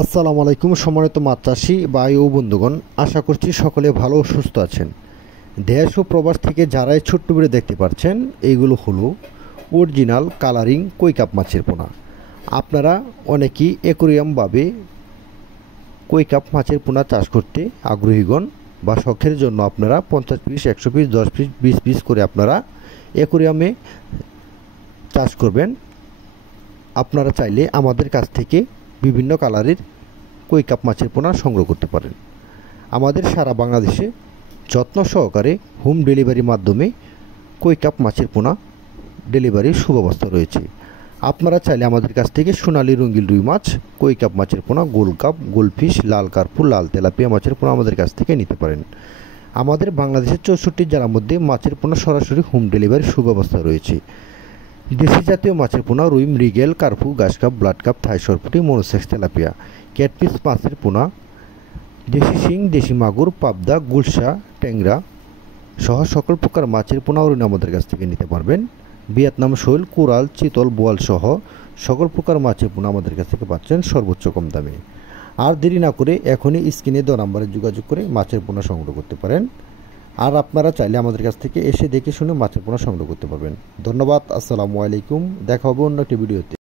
আসসালামু আলাইকুম সম্মানিত মাছ চাষি ভাই ও বন্ধুগণ, আশা করছি সকলে ভালো ও সুস্থ আছেন। দেশ ও প্রবাস থেকে যারা এই ছোট্ট ভিডিও দেখতে পাচ্ছেন, এইগুলো হলো অরিজিনাল কালারিং কই কাপ মাছের পোনা। আপনারা অনেকেই অ্যাকোয়ারিয়ামভাবে কই কাপ মাছের পোনা চাষ করতে আগ্রহীগণ বা শখের জন্য আপনারা 50 পিস, 100 পিস, 10 পিস, 20 পিস করে আপনারা অ্যাকোয়ারিয়ামে চাষ করবেন। আপনারা চাইলে আমাদের কাছ থেকে বিভিন্ন কালারের কই কাপ মাছের পোনা সংগ্রহ করতে পারেন। আমাদের সারা বাংলাদেশে যত্ন সহকারে হোম ডেলিভারির মাধ্যমে কই কাপ মাছের পোনা ডেলিভারির সুব্যবস্থা রয়েছে। আপনারা চাইলে আমাদের কাছ থেকে সোনালী রঙিন রুই মাছ, কই কাপ মাছের পোনা, গোল কাপ, গোলফিশ, লাল কার্পু, লাল তেলাপিয়া মাছের পোনা আমাদের কাছ থেকে নিতে পারেন। আমাদের বাংলাদেশের 64 জেলার মধ্যে মাছের পোনা সরাসরি হোম ডেলিভারির সুব্যবস্থা রয়েছে। দেশি জাতীয় মাছের পোনা রুই, মৃগেল, কার্পু, গাছ কাপ, ব্লাড কাপ, থাই সরপুটি, মনোসেক্স তেলাপিয়া, ক্যাটফিশ মাছের পোনা, দেশি শিং, দেশি মাগুর, পাবদা, গুলশা, ট্যাংরা সহ সকল প্রকার মাছের পোনা ও আমাদের কাছ থেকে নিতে পারবেন। ভিয়েতনাম শৈল, কোরাল, চিতল, বোয়াল সহ সকল প্রকার মাছের পোনা আমাদের কাছ থেকে পাচ্ছেন সর্বোচ্চ কম দামে। আর দেরি না করে এখনই স্ক্রিনে দেওয়া নাম্বারে যোগাযোগ করে মাছের পোনা সংগ্রহ করতে পারেন। আর আপনারা চাইলে আমাদের কাছ থেকে এসে দেখে শুনে মাছের পোনা সংগ্রহ করতে পারবেন। ধন্যবাদ। আসসালামু আলাইকুম। দেখা হবে অন্য একটি ভিডিওতে।